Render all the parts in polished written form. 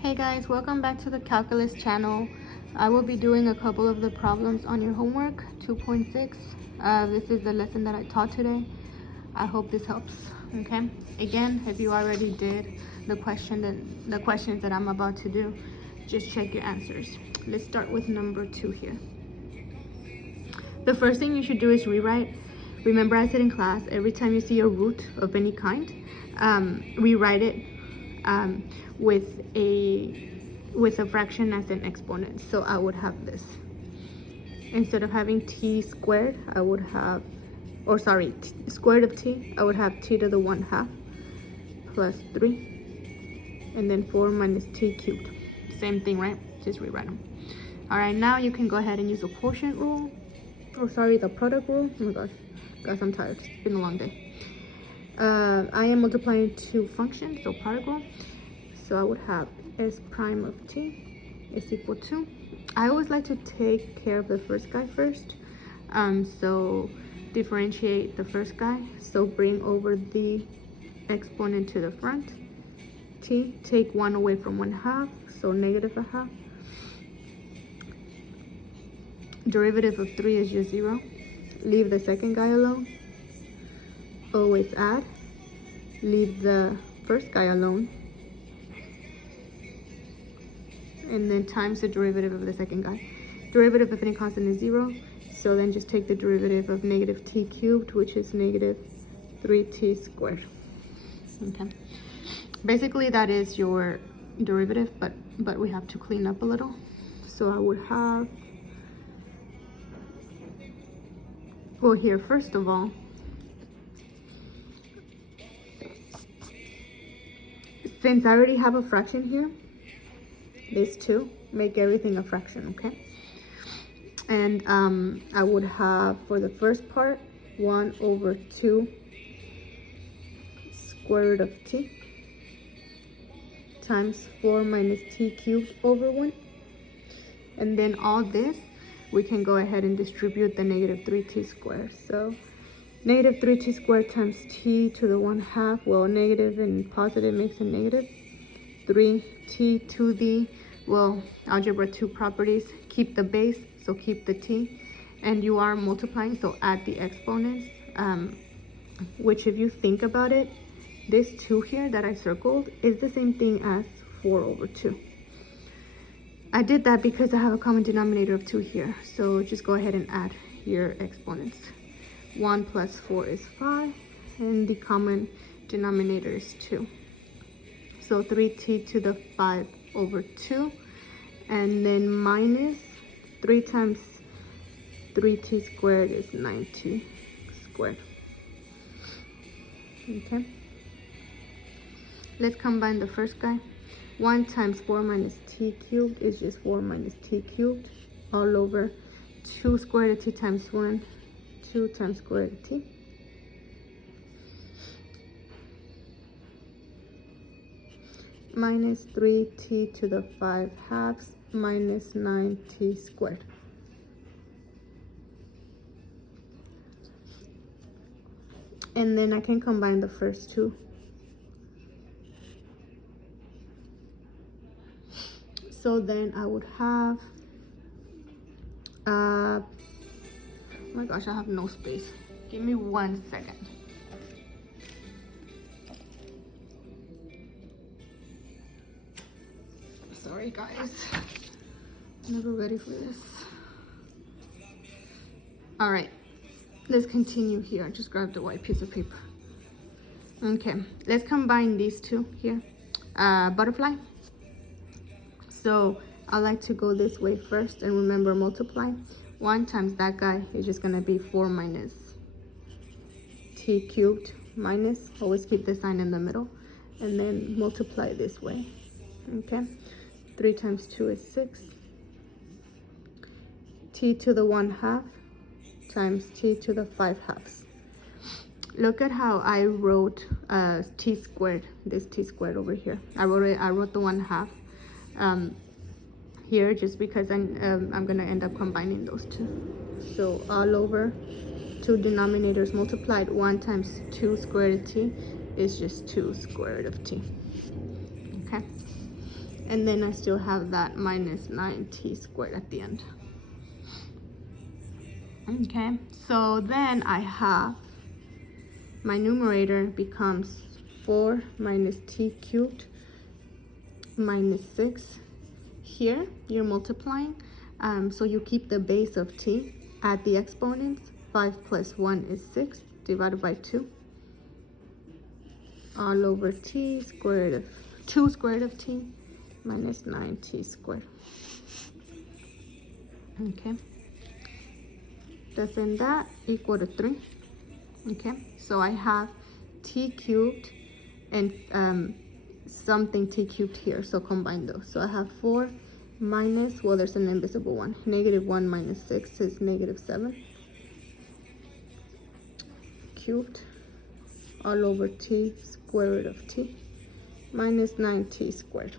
Hey guys, welcome back to the calculus channel. I will be doing a couple of the problems on your homework 2.6. This is the lesson that I taught today. I hope this helps. Okay, again, if you already did the questions that I'm about to do, just check your answers. Let's start with number 2 here. The first thing you should do is rewrite. Remember, I said in class, every time you see a root of any kind, rewrite it with a fraction as an exponent. So I would have this. Instead of having t squared, I would have, square root of t, I would have t to the 1/2 plus 3, and then 4 minus t cubed. Same thing, right? Just rewrite them. All right, now you can go ahead and use the quotient rule. The product rule. Oh my gosh, guys, I'm tired. It's been a long day. I am multiplying two functions, so product rule. So I would have s prime of t is equal to, I always like to take care of the first guy first. So differentiate the first guy. So bring over the exponent to the front. T, take 1 away from 1/2, so negative 1/2. Derivative of 3 is just 0. Leave the second guy alone. Always add. Leave the first guy alone. And then times the derivative of the second guy. Derivative of any constant is 0. So then just take the derivative of negative t cubed, which is negative 3t squared. Okay. Basically, that is your derivative, but we have to clean up a little. So I would have, well, here, first of all, since I already have a fraction here, this 2, make everything a fraction, okay? And I would have, for the first part, 1/2 square root of t times 4 minus t cubed over 1. And then all this, we can go ahead and distribute the negative 3t squared. So negative 3t squared times t to the 1/2, well, negative and positive makes a negative. 3t to the, well, algebra 2 properties, keep the base, so keep the t, and you are multiplying, so add the exponents, which if you think about it, this 2 here that I circled is the same thing as 4/2. I did that because I have a common denominator of 2 here, so just go ahead and add your exponents. 1 plus 4 is 5, and the common denominator is 2. So 3t to the 5/2, and then minus 3 times 3t squared is 9t squared. Okay. Let's combine the first guy. 1 times 4 minus t cubed is just 4 minus t cubed, all over 2 square root of t times 1, 2 times square root of t. Minus 3t to the 5/2 minus 9t squared. And then I can combine the first two. So then I would have, oh my gosh, I have no space. Give me 1 second. Sorry guys, never ready for this. All right, let's continue here. I just grabbed a white piece of paper. Okay, let's combine these two here. Butterfly. So I like to go this way first, and remember, multiply. 1 times that guy is just gonna be 4 minus t cubed minus, always keep the sign in the middle, and then multiply this way. Okay, 3 times 2 is 6. T to the 1/2 times t to the 5/2. Look at how I wrote t squared, this t squared over here. I wrote the 1/2 here just because I'm gonna end up combining those two. So all over 2 denominators multiplied, 1 times 2 square root of t is just 2 square root of t. Okay. And then I still have that minus 9t squared at the end. Okay, so then I have my numerator becomes 4 minus t cubed minus 6. Here you're multiplying, so you keep the base of t, add the exponents. 5 plus 1 is 6 divided by 2 all over t squared of 2 squared of t minus 9t squared. Okay, doesn't that equal to 3? Okay, so I have t cubed and something t cubed here, so combine those. So I have 4 minus, well, there's an invisible one, negative 1 minus 6 is negative 7 cubed all over t square root of t minus 9t squared.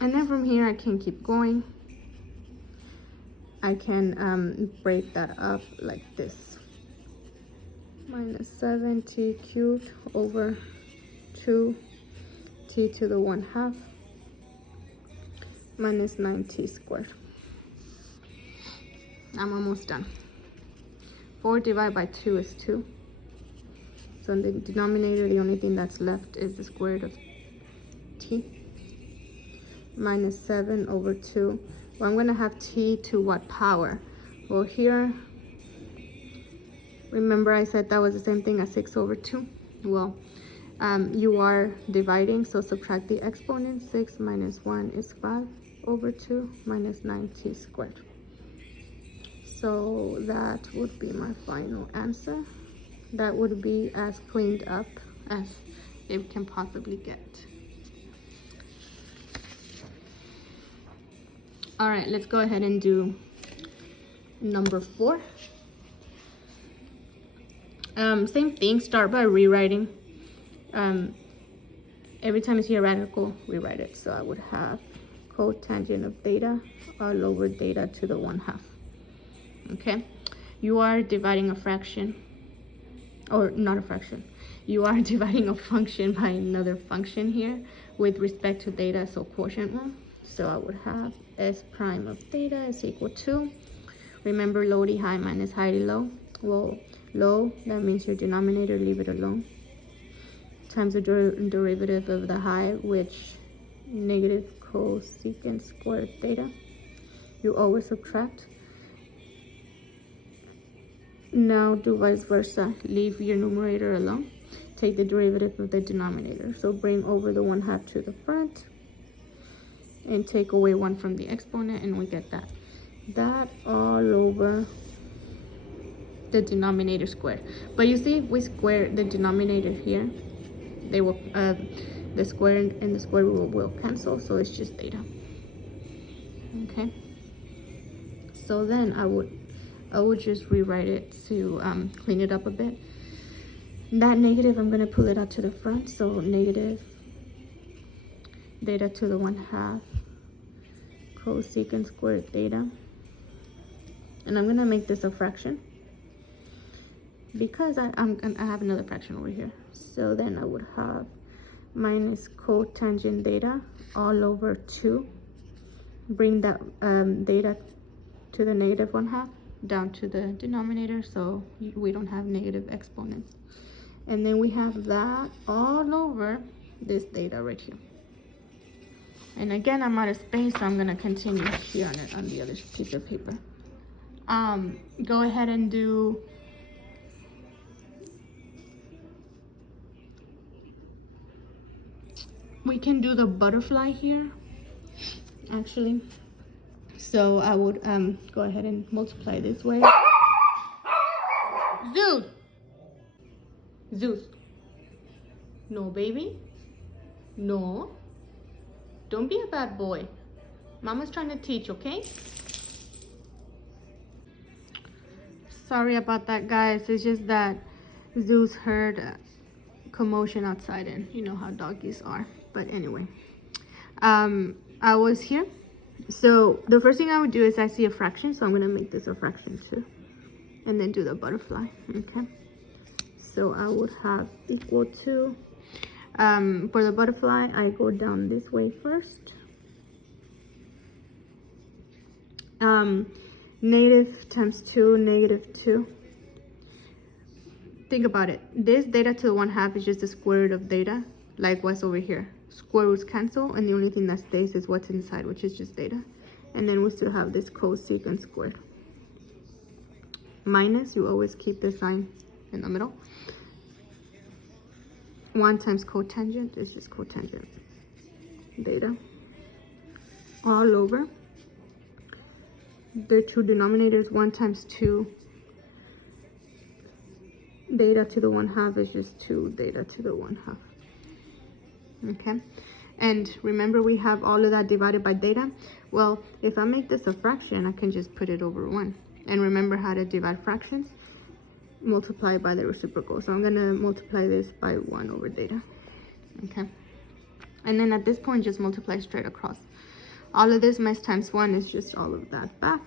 And then from here I can keep going. I can break that up like this. Minus 7t cubed over 2t to the 1/2 minus 9t squared. I'm almost done. 4 divided by 2 is 2. So in the denominator, the only thing that's left is the square root of t minus 7 over 2. Well, I'm going to have t to what power? Well, here, remember I said that was the same thing as 6 over 2? Well, you are dividing, so subtract the exponent. 6 minus 1 is 5 over 2 minus 9t squared. So that would be my final answer. That would be as cleaned up as it can possibly get. All right, let's go ahead and do number 4. Same thing, start by rewriting. Every time you see a radical, rewrite it. So I would have cotangent of theta all over theta to the 1/2. Okay, you are dividing a fraction, or not a fraction. You are dividing a function by another function here with respect to theta, so quotient rule. So I would have s prime of theta is equal to, remember lowly high minus highly low. Well, low, that means your denominator, leave it alone, times the derivative of the high, which negative cosecant squared theta. You always subtract. Now do vice versa, leave your numerator alone, take the derivative of the denominator. So bring over the 1/2 to the front and take away 1 from the exponent, and we get that all over the denominator squared. But you see, if we square the denominator here, they will the square and the square root will cancel, so it's just theta. Okay, so then I would just rewrite it to clean it up a bit. That negative, I'm going to pull it out to the front, so negative theta to the 1/2 cosecant squared theta. And I'm going to make this a fraction because I have another fraction over here. So then I would have minus cotangent theta all over 2. Bring that theta to the negative 1/2 down to the denominator, so we don't have negative exponents. And then we have that all over this theta right here. And again, I'm out of space, so I'm going to continue here on the other piece of paper. Go ahead and do we can do the butterfly here, actually. So I would go ahead and multiply this way. Zeus. No, baby. No. Don't be a bad boy. Mama's trying to teach, okay? Sorry about that, guys. It's just that Zeus heard commotion outside, and you know how doggies are. But anyway, I was here. So the first thing I would do is I see a fraction, so I'm going to make this a fraction too. And then do the butterfly, okay? So I would have equal to, for the butterfly, I go down this way first. Negative times 2, negative 2. Think about it. This data to the 1/2 is just the square root of data. Likewise over here. Square roots cancel, and the only thing that stays is what's inside, which is just data. And then we still have this cosecant squared. Minus, you always keep the sign in the middle. 1 times cotangent is just cotangent data. All over. The two denominators, 1 times 2 data to the 1/2 is just 2 data to the 1/2. Okay, and remember we have all of that divided by data. Well, if I make this a fraction, I can just put it over 1. And remember how to divide fractions, multiply by the reciprocal. So I'm gonna multiply this by 1 over data. Okay, and then at this point just multiply straight across. All of this minus times 1 is just all of that back.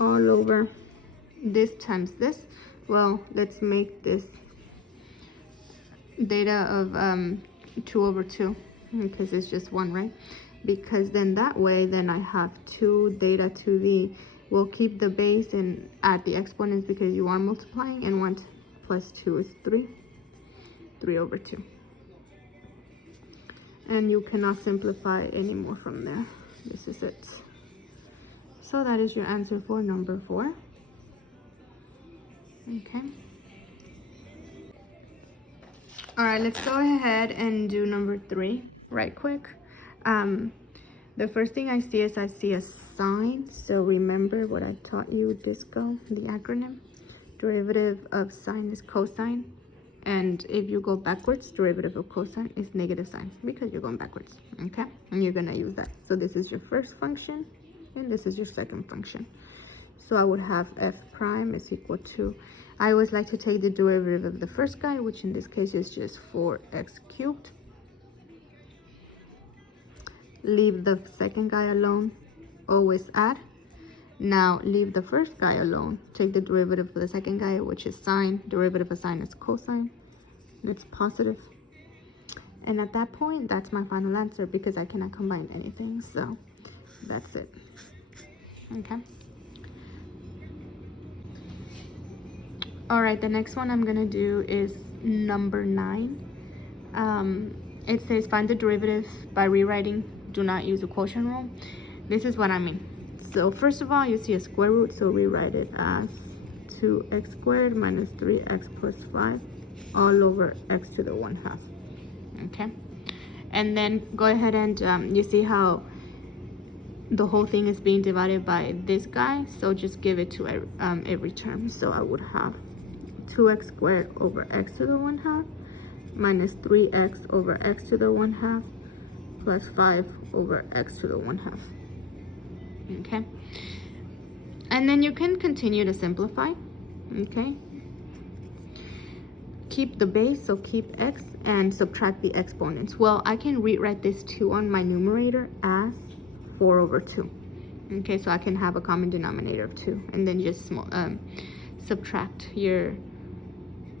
All over this times this. Well, let's make this data of 2 over 2 because it's just 1, right? Because then that way, then I have 2 data to the, we'll keep the base and add the exponents because you are multiplying, and 1 plus 2 is 3. 3 over 2. And you cannot simplify anymore from there. This is it. So that is your answer for number 4. Okay. All right, let's go ahead and do number 3 right quick. The first thing I see is I see a sine. So remember what I taught you, DISCO, the acronym. Derivative of sine is cosine. And if you go backwards, derivative of cosine is negative sine because you're going backwards, okay? And you're gonna use that. So this is your first function and this is your second function. So I would have f prime is equal to, I always like to take the derivative of the first guy, which in this case is just 4x cubed. Leave the second guy alone, always add. Now leave the first guy alone, take the derivative of the second guy, which is sine. Derivative of sine is cosine, that's positive. And at that point, that's my final answer because I cannot combine anything, so that's it. Okay. All right, the next one I'm gonna do is number 9. It says find the derivative by rewriting, do not use the quotient rule. This is what I mean. So first of all, you see a square root, so rewrite it as 2x squared minus 3x plus 5 all over x to the 1/2. Okay, and then go ahead and you see how the whole thing is being divided by this guy, so just give it to every term. So I would have 2x squared over x to the 1/2 minus 3x over x to the 1/2 plus 5 over x to the 1/2. Okay, and then you can continue to simplify. Okay, keep the base, so keep x and subtract the exponents. Well, I can rewrite this 2 on my numerator as 4 over 2. Okay, so I can have a common denominator of 2 and then just subtract your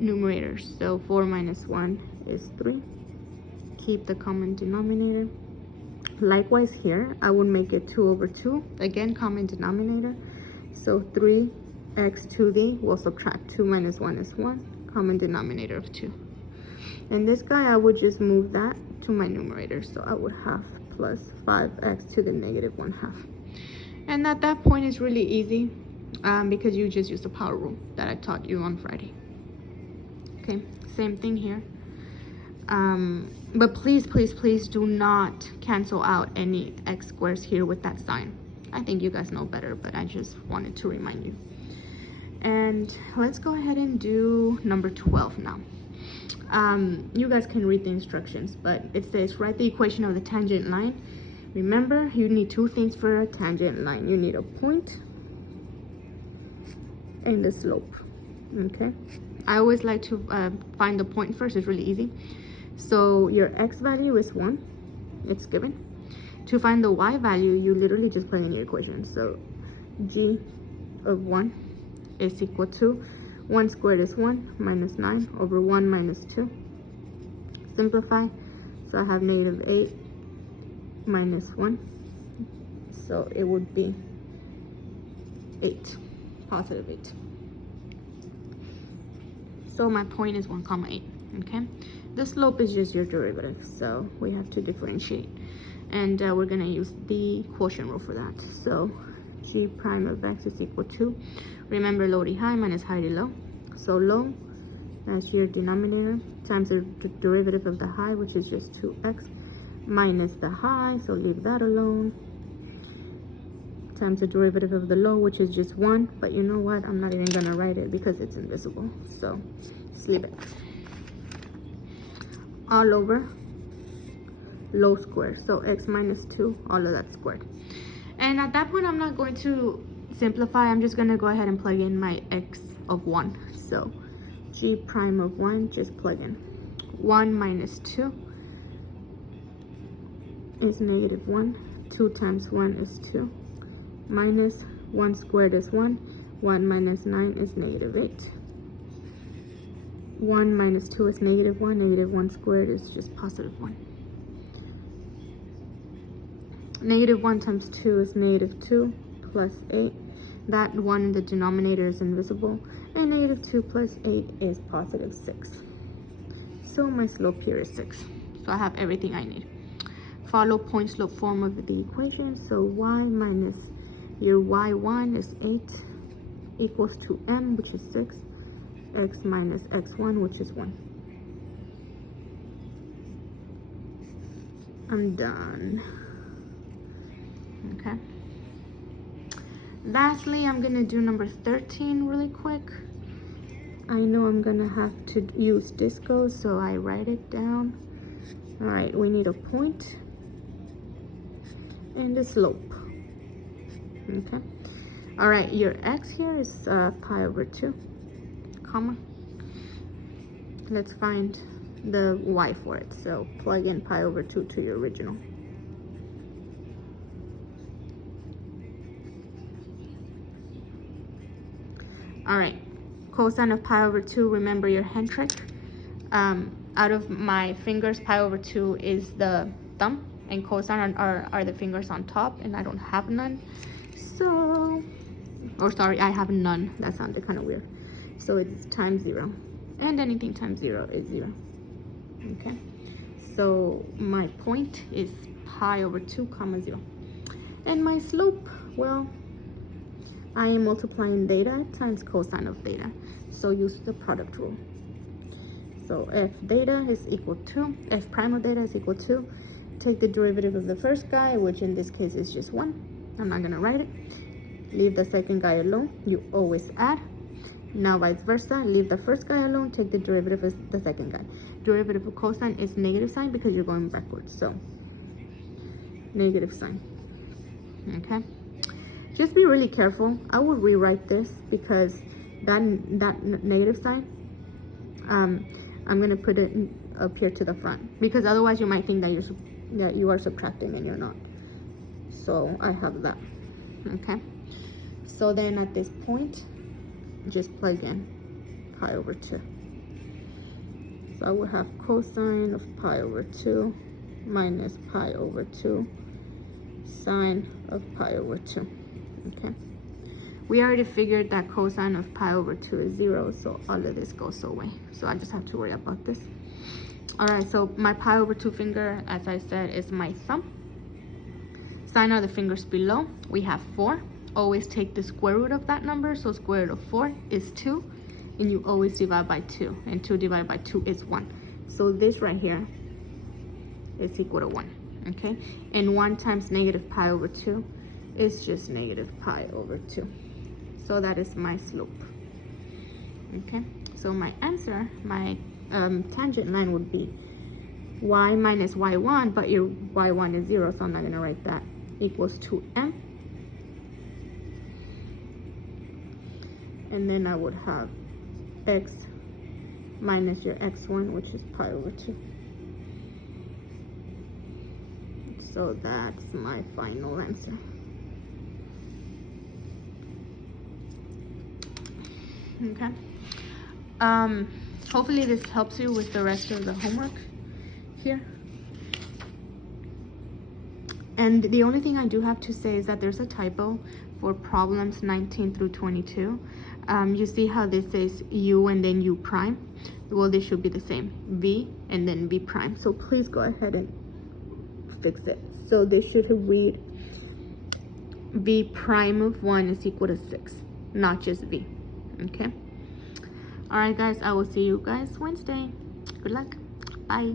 numerators. So 4 minus 1 is 3. Keep the common denominator. Likewise here, I would make it 2 over 2. Again, common denominator. So 3x to the, we'll subtract 2 minus 1 is 1. Common denominator of 2. And this guy, I would just move that to my numerator. So I would have plus 5x to the negative 1/2. And at that point, it's really easy because you just use the power rule that I taught you on Friday. Okay, same thing here. But please, please, please do not cancel out any x squares here with that sign. I think you guys know better, but I just wanted to remind you. And let's go ahead and do number 12 now. You guys can read the instructions, but it says write the equation of the tangent line. Remember, you need 2 things for a tangent line. You need a point and the slope. Okay, I always like to find the point first. It's really easy. So your x value is 1, it's given. To find the y value, you literally just plug in your equation. So g of 1 is equal to 1 squared is 1 minus 9 over 1 minus 2. Simplify, so I have negative 8 minus 1, so it would be 8, positive 8. So my point is 1 comma 8, okay? The slope is just your derivative, so we have to differentiate. And we're gonna use the quotient rule for that. So g prime of x is equal to, remember low to high minus high to low. So low, that's your denominator, times the derivative of the high, which is just 2x, minus the high, so leave that alone, times the derivative of the low, which is just 1. But you know what? I'm not even gonna write it because it's invisible. So just leave it. All over low squared. So x minus 2, all of that squared. And at that point, I'm not going to simplify. I'm just gonna go ahead and plug in my x of 1. So g prime of 1, just plug in. 1 minus 2 is negative 1. 2 times 1 is 2. Minus 1 squared is 1. 1 minus 9 is negative 8. 1 minus 2 is negative 1. Negative 1 squared is just positive 1. Negative 1 times 2 is negative 2 plus 8. That 1 in the denominator is invisible. And negative 2 plus 8 is positive 6. So my slope here is 6. So I have everything I need. Follow point slope form of the equation. So y minus your y1 is 8 equals to m, which is 6. X minus x1, which is 1. I'm done. Okay. Lastly, I'm gonna do number 13 really quick. I know I'm gonna have to use disco, so I write it down. All right, we need a point and a slope. Okay. All right, your x here is pi over 2, comma. Let's find the y for it. So plug in pi over 2 to your original. All right, cosine of pi over 2, remember your hand trick. Out of my fingers, pi over 2 is the thumb, and cosine are the fingers on top, and I don't have none. So, or sorry, I have none. That sounded kind of weird. So it's times 0, and anything times 0 is 0. Okay, so my point is pi over 2 comma 0. And my slope, well, I am multiplying theta times cosine of theta. So use the product rule. So f theta is equal to, f prime of theta is equal to, take the derivative of the first guy, which in this case is just 1. I'm not gonna write it. Leave the second guy alone. You always add. Now vice versa, leave the first guy alone, take the derivative of the second guy. Derivative of cosine is negative sign because you're going backwards. So negative sign. Okay. Just be really careful. I will rewrite this because that negative sign, I'm gonna put it up here to the front, because otherwise you might think that you are subtracting and you're not. So I have that. Okay. So then at this point, just plug in pi over 2. So I will have cosine of pi over 2 minus pi over 2 sine of pi over 2. Okay, we already figured that cosine of pi over 2 is 0, so all of this goes away. So I just have to worry about this. All right, so my pi over 2 finger, as I said, is my thumb. Sign are the fingers below. We have 4. Always take the square root of that number. So square root of 4 is 2, and you always divide by 2, and 2 divided by 2 is 1. So this right here is equal to 1. Okay, and 1 times negative pi over 2 is just negative pi over 2. So that is my slope. Okay, so my answer, my tangent line would be y minus y1, but your y1 is 0, so I'm not going to write that, equals to m. And then I would have x minus your x1, which is pi over 2. So that's my final answer. Okay. Hopefully this helps you with the rest of the homework here. And the only thing I do have to say is that there's a typo for problems 19 through 22. You see how this says u and then u prime? Well, they should be the same, v and then v prime. So please go ahead and fix it. So they should read v prime of 1 is equal to 6, not just v. Okay. All right, guys, I will see you guys Wednesday. Good luck. Bye.